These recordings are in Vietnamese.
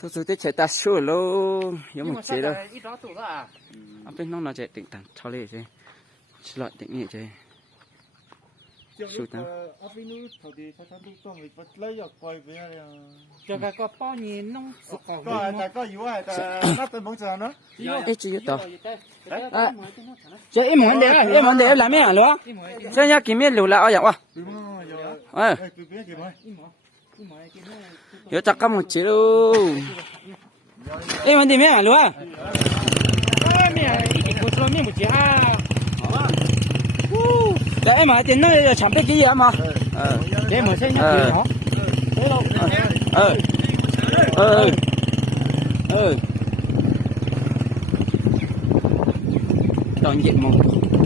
Thôi rồi chạy ta sửa luôn, giống một chế đâu. Ít đó tụ đó à? Ở bên nó chạy tỉnh tàn cho lên chứ, chỉ loại tỉnh nhẹ chứ. Sửa ta. Cho cái có bao nhiêu nông Ít chỉ tao. Chứ em muốn để làm咩luôn? Chứ nhá kiếm miếng lù là ở dạng à? Yo chắc có một chế luôn. Em muốn đi咩luôn? Đấy em mà tiền nó chẳng biết cái gì mà. để mà xem nhá Toàn diện mà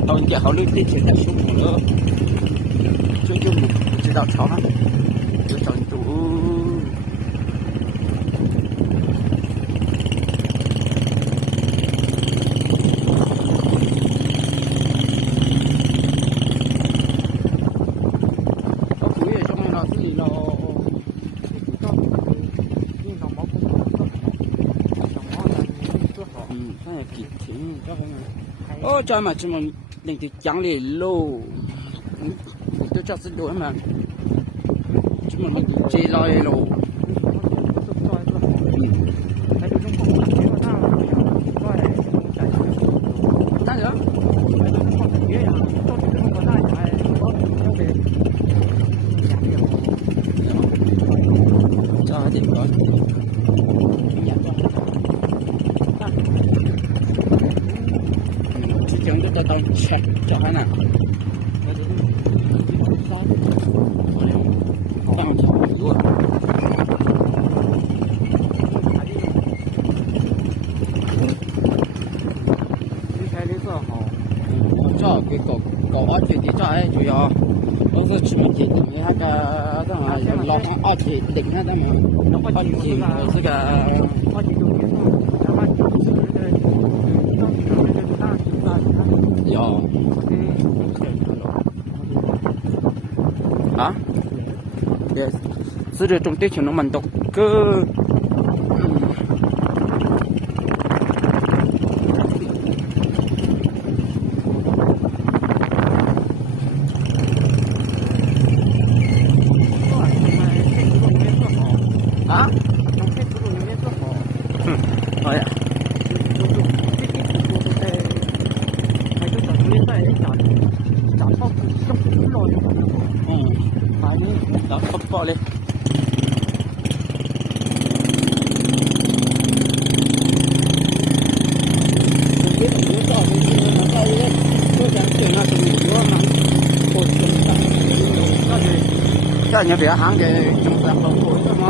toàn diện họ lưu tiết thì đặt xuống nữa. Chú một chỉ đạo cháu ha. Chú chọn tủ. Ô cho mà chỉ muốn định thì chẳng lì lô tôi cho xin lỗi mà chỉ muốn mình chơi lôi lô ta nữa cho điểm đó chúng tôi tao check cho hai nào tao cho luôn cho cái cổ chuyện thì cho ai chủ yếu bây giờ chỉ mình chỉ định hai cái là lòng ở thì định hai cái mà nó chỉ cái hả? Yes. Sự điều trong tiết chúng nó mình đọc cơ. Hả? Rồi ạ. Đó, không bỏ lên. Cái nhà phía hàng cái chúng ta không có cái mà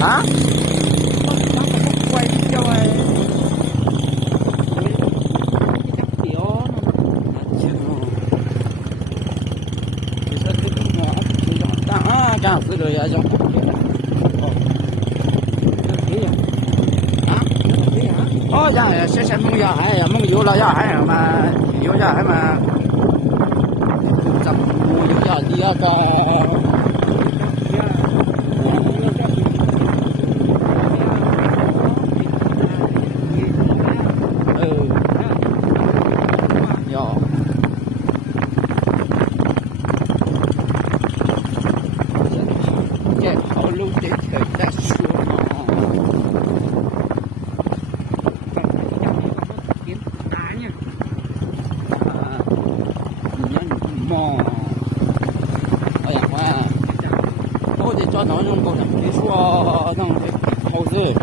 hả? Chào cứ rồi ở trong ô dạ sẽ mong giờ hay mong vô là giờ hay mà vô giờ hay mà chậm vô giờ đi ở cái cho nó用过程，别说弄这好事。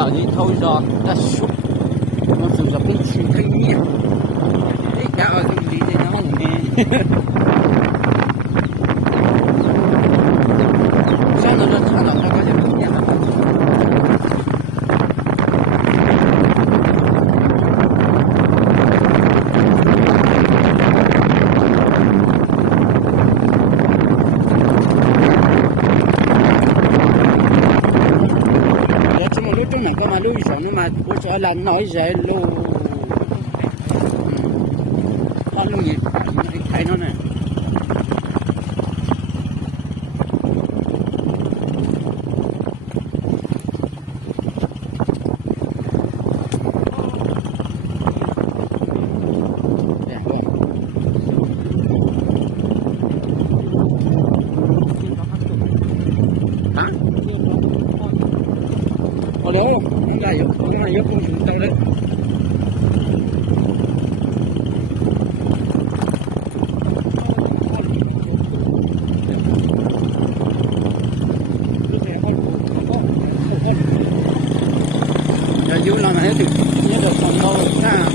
là đi thôi rồi ta sụp nó sử dụng cái chuyện kinh nghiệm cái cả ở cái gì thì nó không nghe sao nó sao nó có cái gì nhá 我这来nói dễ luôn nó luôn gì thấy nó này đâu không ai giúp con chúng tao đấy giờ là này thì nhớ được còn đâu nha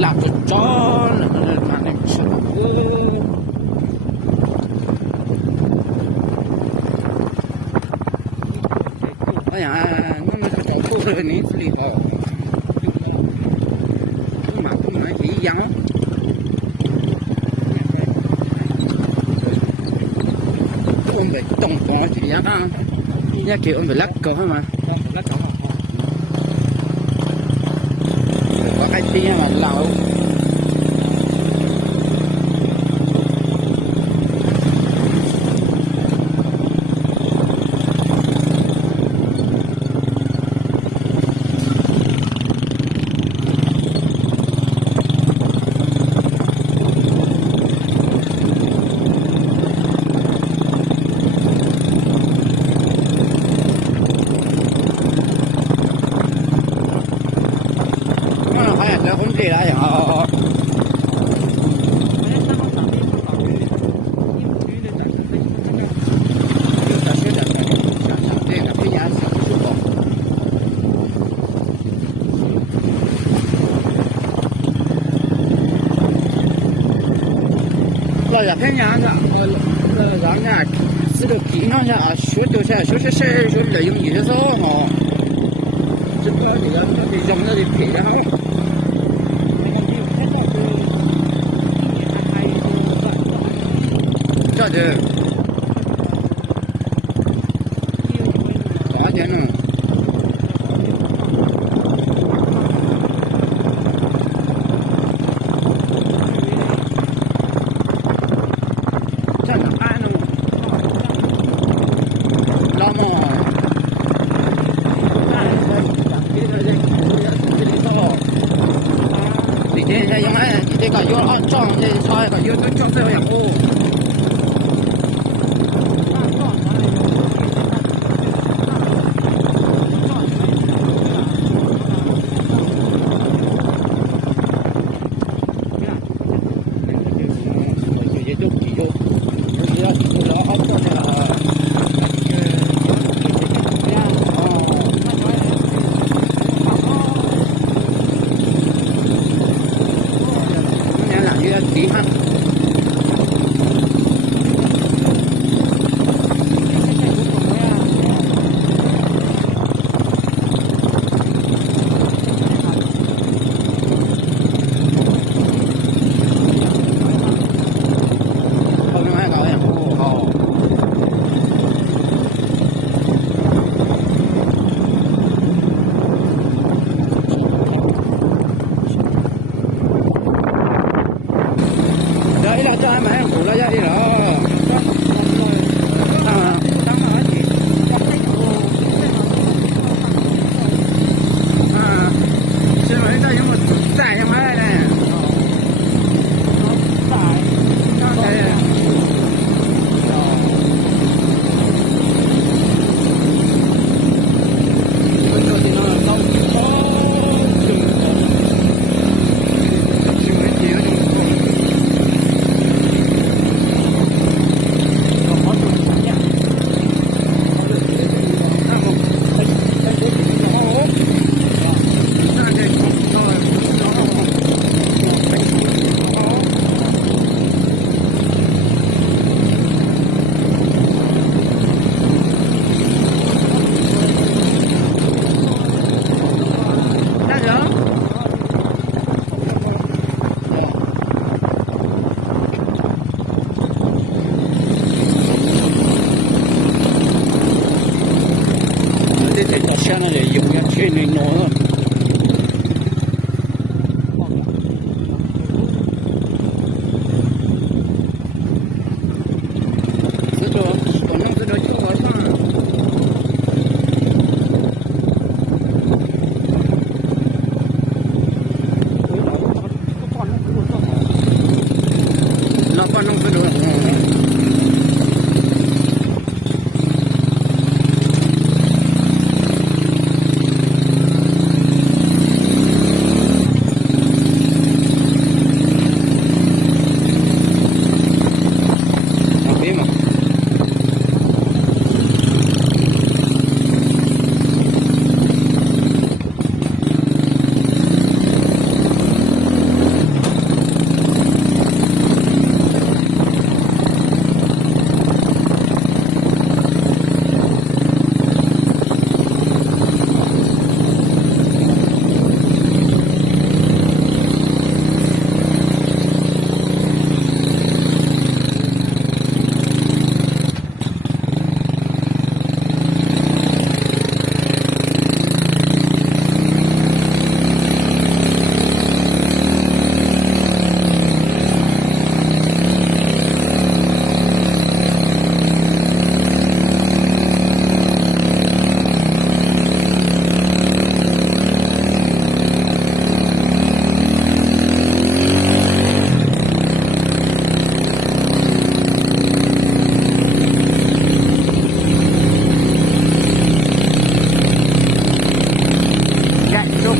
làm cho chó mà này sợ ôi à nó mới cho cô rồi ní xử vào mà cũng nói chỉ giống ôm về tổng có chỉ giá ba giá kiểu ôm về lắc cầu thôi mà lắc cầu có cái tia mà lẩu vấn đề là họ là thế nhà giá nhà sẽ được kỹ nó nhà số đồ xe số lợi dụng gì đó họ chứ có thì dòng nó thì kỹ đó cho được có chứ nào chắc là ai đâu lo mò thì thế này giống ấy thì cả vô ăn trong thì sai cả vô tôi trong theoอย่างô tí ha con nông cái đồ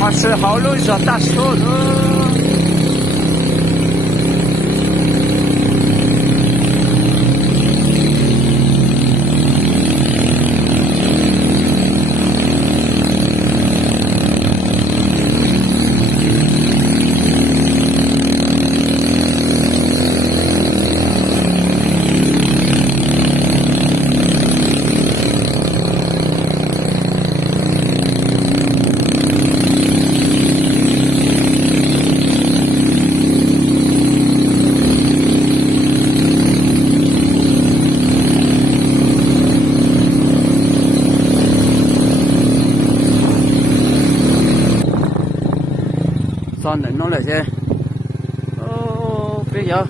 họ sự họ luôn rồi ta số nữa son để nó lại xe bây giờ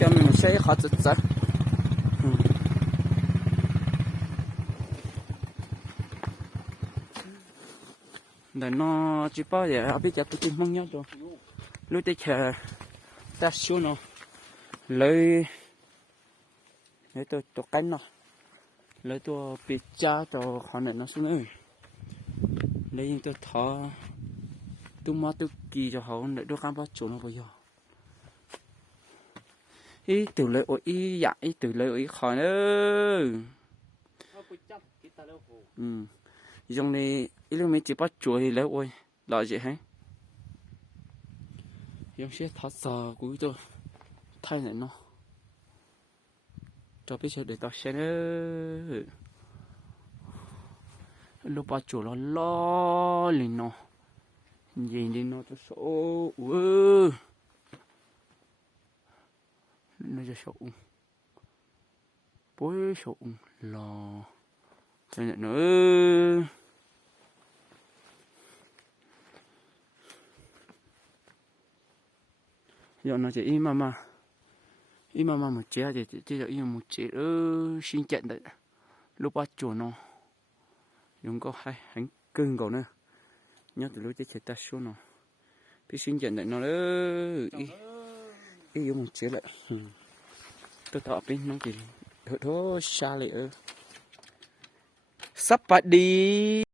cho mình sẽ khó chịu chặt để nó chỉ bao giờ biết chặt tôi mong nhớ rồi lúc tới chờ ta xuống nó lấy tôi cánh nó lấy tôi bị cha tôi họ này nó xuống nữa lấy những tôi thọ tôi mà tôi kỳ cho họ để tôi cam bắt chỗ nó bây giờ ý từ lấy ôi ý dạ ý từ lấy ôi khỏi nữa trong này ý lúc mình chỉ bắt chuột thì lấy ôi là gì hết giống sẽ thắt sờ của tôi thay này nó cho biết sẽ để tao xem nữa lúc bắt chuột nó lo liền nó gì đi nó cho số nó cho số bối số lo cho nhận nữa giờ nó chỉ im mà một chế thì chỉ là im một chế xin chặn đấy lúc bắt chuột nó dùng có hai hành cưng cầu nữa nhớ từ lúc chết ta số nóพี่xin chặn đấy nó nữa ý dùng một chế lại tôi thọ bên nó chỉ thôi xa lệ sắp phải đi